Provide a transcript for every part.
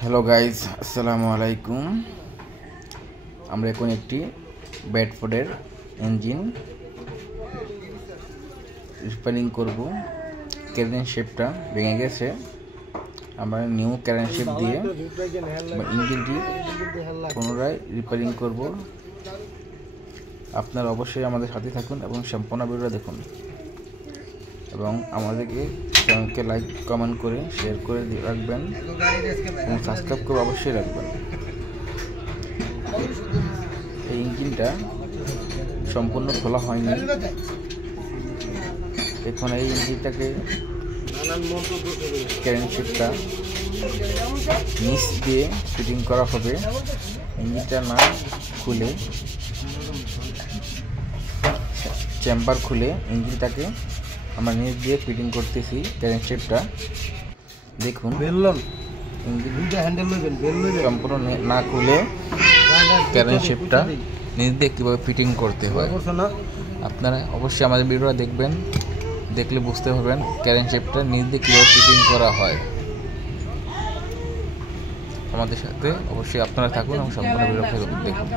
Hello guys, আসসালামু আলাইকুম। আমরা এখন একটি ব্যাডফোর্ডের ইঞ্জিন রিপেয়ারিং করব। ক্যারেন শেপটা ভেঙে গেছে, আমরা নিউ ক্যারেন শেপ দিয়ে ইঞ্জিনটি পুনরায় রিপেয়ারিং করব। আপনারা অবশ্যই আমাদের সাথে থাকুন এবং সম্পূর্ণ ভিডিওটা দেখুন এবং আমাদেরকে চ্যানেলকে লাইক কমেন্ট করে শেয়ার করে রাখবেন এবং সাবস্ক্রাইব করে অবশ্যই রাখবেন। এই ইঞ্জিনটা সম্পূর্ণ খোলা হয়নি, এখন এই ইঞ্জিনটাকে ক্যারেন শেপটা নিচ দিয়ে ফিটিং করা হবে। ইঞ্জিনটা না খুলে চেম্বার খুলে ইঞ্জিনটাকে আমরা নিচ দিয়ে ফিটিং করতেছি। ক্যারেন শেপটা দেখুন, সম্পূর্ণ না খুলে ক্যারেন শেপটা নিচ দিয়ে কীভাবে ফিটিং করতে হয় আপনারা অবশ্যই আমাদের ভিডিওটা দেখবেন, দেখলে বুঝতে পারবেন ক্যারেন শেপটা নিচ দিয়ে কীভাবে ফিটিং করা হয়। আমাদের সাথে অবশ্যই আপনারা থাকুন এবং সম্পূর্ণ ভিডিওটা দেখুন।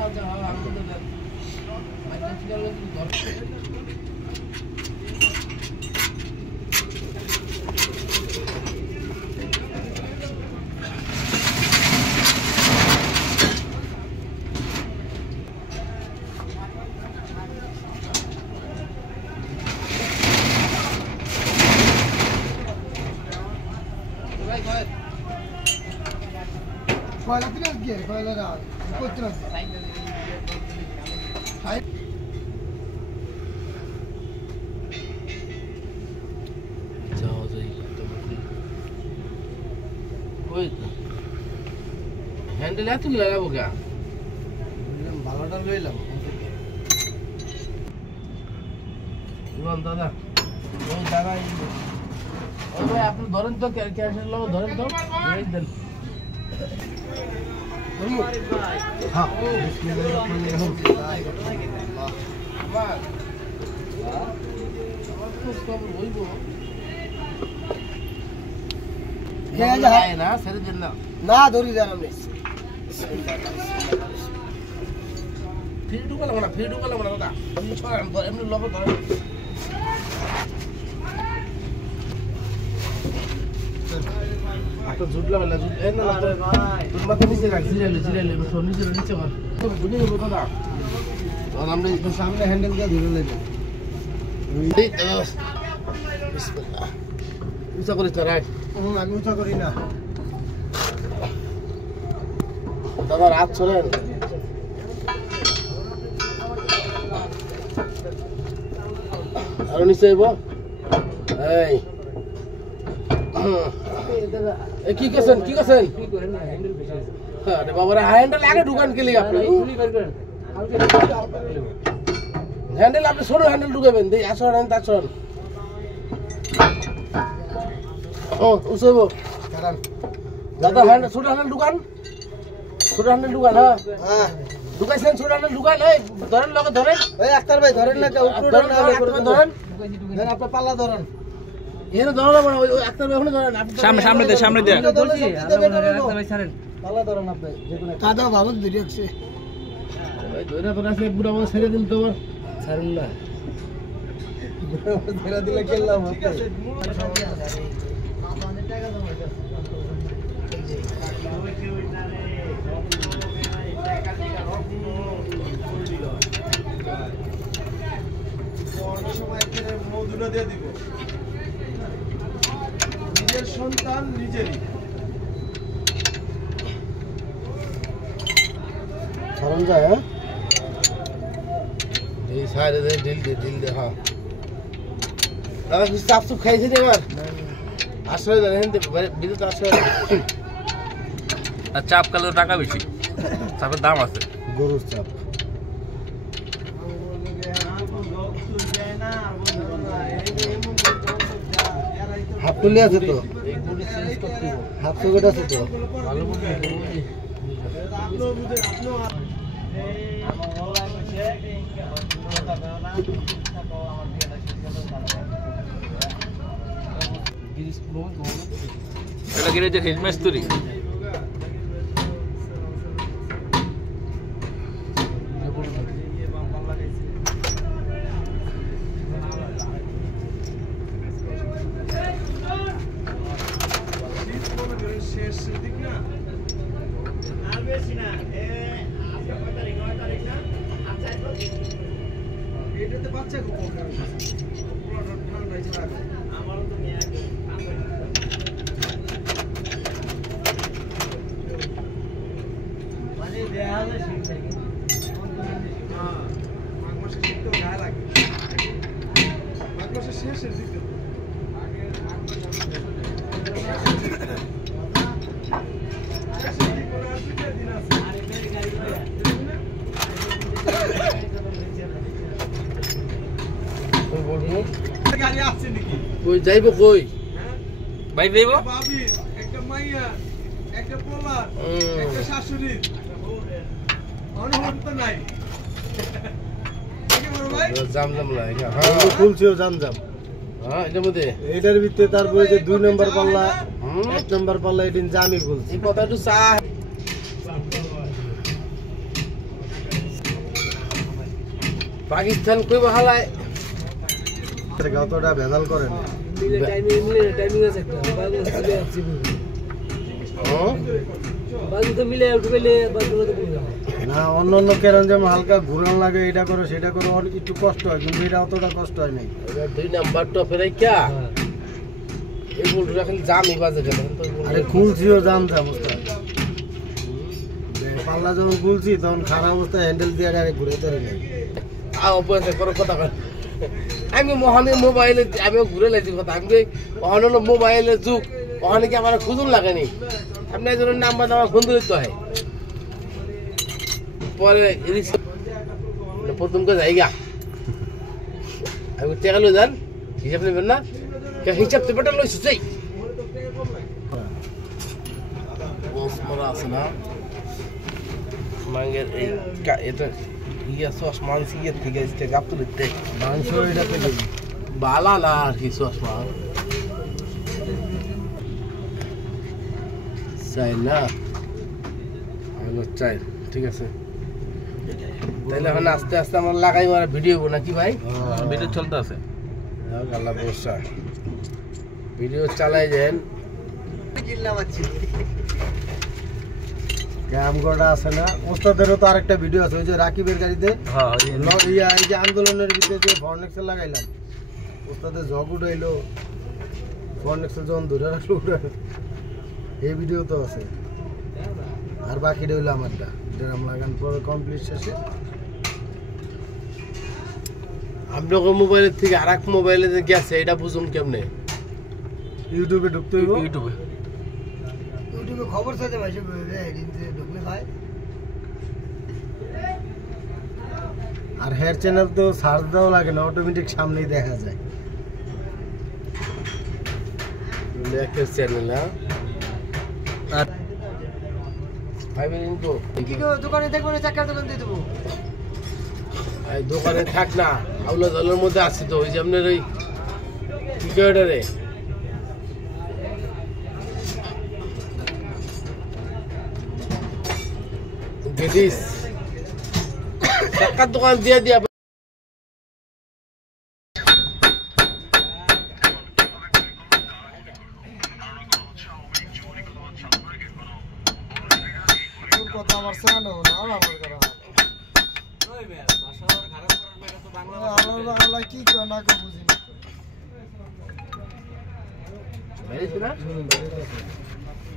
হ্যান্ডেল এত লাগাবো কে? ভালোটা লইলাম দাদা। ওই দাদা ওই ভাই আপনি ধরেন তো, ক্যাশের লোক ধরেন তো, দেন। না ধরি দেন আপনি ফিরে ঢুকালাম না, ফিরে ঢুকালাম না দাদা, এমনি লোক ধরেন। তো জুটলাম না, জুট এর না তোর মাথা নিচে রাখ, জিরাইলে সব নিচে নিচে কর, বুঝে নেবো দাদা। আর আমরা একটু সামনে হ্যান্ডেল দিয়ে ধরে নেব। উঁচা করিস না, রাখ। আমি উঁচা করি না দাদা, রাত চলেন। আরো নিচে আইব। এই কি করছেন, কি করছেন? আরে বাবা, হ্যান্ডেল আগে ঢুকান কে লিগে? আপনি হ্যান্ডেল আপনি ছোট হ্যান্ডেল ঢুকাবেন। দেই আসুন আসুন। ও উসেব দাদা, হ্যান্ডেল ছোট হ্যান্ডেল ঢুকান, ছোট হ্যান্ডেল ঢুকান। হ্যাঁ ঢুকাইছেন, ছোট হ্যান্ডেল ঢুকান। এই ধরেন, লোকে ধরেন। এই আক্তার ভাই ধরেন না, উপরে ধরেন, ধরেন আপনার পাল্লা ধরেন। এখানে ধরেন না, ওই আক্তার ভাই ওখানে ধরেন। সামনে সামনে দে, সামনে দে। আক্তার ভাই ছাড়েন, পাল্লা ধরেন আপনি। যেকোনো দাদা বাবা ধরে আছে ভাই, ধরে তো আছে। বুড়া বাবা ছেড়ে দিন তো, ছাড়ুন না, ছেড়ে দিলে কেলাম। ঠিক আছে, নিজের সন্তান নিজেরই সরম যায়। হ্যাঁ এই সাইডে দে, ঢিল দে। হ্যাঁ দাদা কিছু চাপ চুপ খাইছে এবার? আশ্রয় দেন, বিদ্যুৎ আশ্রয়। আর চাপ কালে টাকা বেশি, চাপের দাম আছে। গরুর চাপ হাফ তুলে আছে তো, হাফ চোখেট আছে তো। এটা গ্যারেজের হেড মিস্ত্রি। কই যাইব কই ভাই যাইব একটা মাইয়া একটা পোলা একটা শাশুড়ি অনুভব তো নাই জাম জাম না হ্যাঁ খুলছিও জাম জাম হ্যাঁ এটার মধ্যে এটার ভিতরে তারপরে যে 2 নম্বর পাল্লা 1 নম্বর পাল্লা এদিন জামই খুলছি এই কথা একটু চা পাকিস্তান কই বহালায় গাওতটা ভেজাল করে না টাইমিং আছে একটা বাজু চলে আসছে বাজু তো মিলে উঠবেলে বাজু তো না অন্য অন্য কেরান যেমন হালকা ঘুরান লাগে এটা করো সেটা করো একটু কষ্ট হয় কিন্তু এটা অতটা কষ্ট হয় নাই 2 নাম্বার টপে রাইকা এই বলটা খালি জামই বাজে গেল আরে খুলছিও জাম জাম অবস্থা পাল্লা যখন খুলছি তখন খারাপ অবস্থায় হ্যান্ডেল দিয়ে ডাইরেক্ট ঘুরাইতে পারি নাই অপয়সা করো কথা কর আমি মহানে মোবাইলে আমি ঘুরে লাইছি কথা আমি মহান হলো মোবাইলের যুগ ওখানে কি আমার খুঁজুন লাগেনি আপনি একজনের নাম্বার দেওয়া ফোন দিতে হয় পরে প্রথম কে জায়গা আমি টেকা লো যান হিসাব নেবেন না হিসাব তো বেটা লইছি যাই আছে না মাঙ্গের এই এটা ইয়া সস মাংস ইয়ে থেকে এসে গাপ তুলতে মাংস এটা পেলে বালা না আর কি সস মাংস চাই না হলো চাই ঠিক আছে তাহলে এখন আস্তে আস্তে আমার লাগাই মারা ভিডিও নাকি ভাই ভিডিও চলতে আছে আল্লাহ বর্ষা ভিডিও চালাই যান গ্রামগড়া আছে না ওস্তাদেরও তো আরেকটা ভিডিও আছে ওই যে রাকিবের গাড়িতে এই যে আন্দোলনের ভিতরে যে ফর্নেক্সেল লাগাইলাম ওস্তাদের জগ উঠাইলো ফর্নেক্সেল যখন ধরে রাখলো এই ভিডিও তো আছে আর বাকিটা হইলো আমারটা ড্রাম লাগান পরে কমপ্লিট শেষে আপনার মোবাইলের থেকে আর এক মোবাইলে যে গেছে এটা বুঝুন কেমনে ইউটিউবে ঢুকতে হইব ইউটিউবে খবর চাইতে ভাই ঢুকলে ভাই আর হেয়ার চ্যানেল তো সার্চ দেওয়া লাগে না অটোমেটিক সামনেই দেখা যায় লেখের চ্যানেল হ্যাঁ ভাই বেরিন তো কি দোকানে দেখবো না চাকার দোকান দিয়ে দেবো এই দোকানে থাক না আউলা জলের মধ্যে আসি তো ওই যে আপনার ওই কি কয়টা রে গেদিস চাকার দোকান দিয়ে দিয়া কথা আমার সানো না আমার করা ওই বে ভাষা খারাপ করার মেয়ে তো বাংলা কি কয় না কো বুঝি না মেরেছ না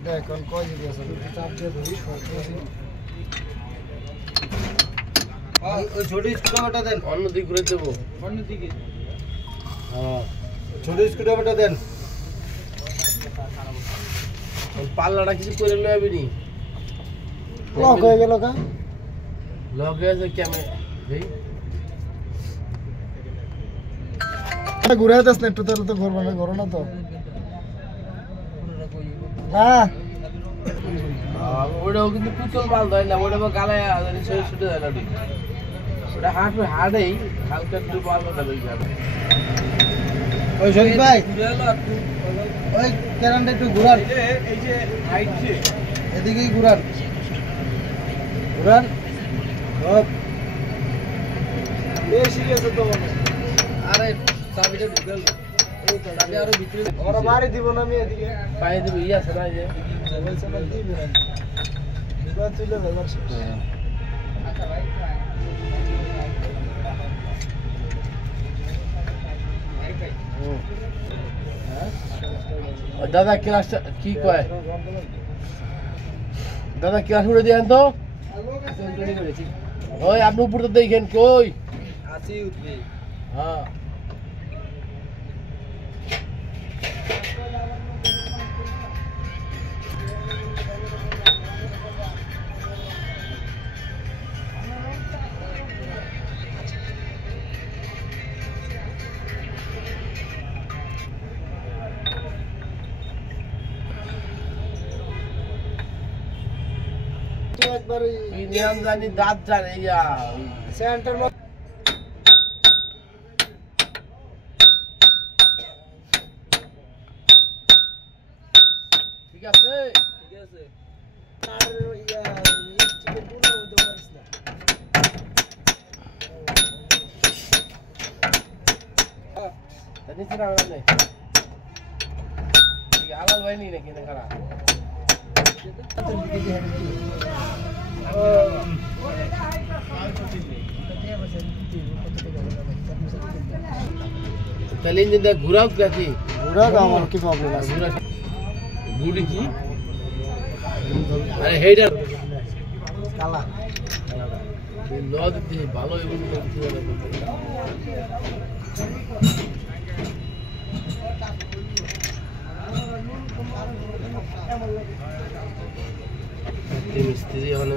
দেখ কোন কই দিয়েছে চাপ দিয়ে ধরি ওই ছোট স্ক্রুটা দেন অন্য দিক ঘুরে দেব অন্য দিকে হ্যাঁ ছোট স্ক্রুটা দেন পাল্লাটা কিছু করে লইবি নি লক হয়ে গেল কা লক হয়ে যায় কেমনে ভাই এটা ঘুরে যাস না একটু তো ঘুরবে না ঘুরো না তো হ্যাঁ ওটাও কিন্তু পুতুল মাল দেয় না ওটা গালে ছুটে যায় না ওটা হাটেই হালকা একটু মাল দেবে ওই শহীদ ভাই ওই ক্যারানটা একটু ঘুরান এই যে হাইট এদিকেই ঘুরান ঘুরান বেশি গেছে তো আরে চাবিটা ঢুকাল এই চাবি আরো ভিতরে ওরা বাড়ি দিব না আমি এদিকে পায়ে দিব ইয়া আছে না এই যে দাদা ক্লাসটা কি কয় দাদা ক্লাস উড়ে দেন তো ওই আপনি উপর তো দেখেন কই আসি উঠবি হ্যাঁ একবার নিয়ম জানি দাঁত জানে ইয়া সেন্টার ঠিক আছে ঠিক আছে আর ইয়া চিকেন পুরো হতে পারিস না tadi serangan nih halal wae nih nek negara kalian jadi gurau lagi পুরো আমার কি প্রবলেম আছে গুড়ি কি আরে হেডার কালা লদ দিয়ে ভালো এবং মিস্ত্রি হলে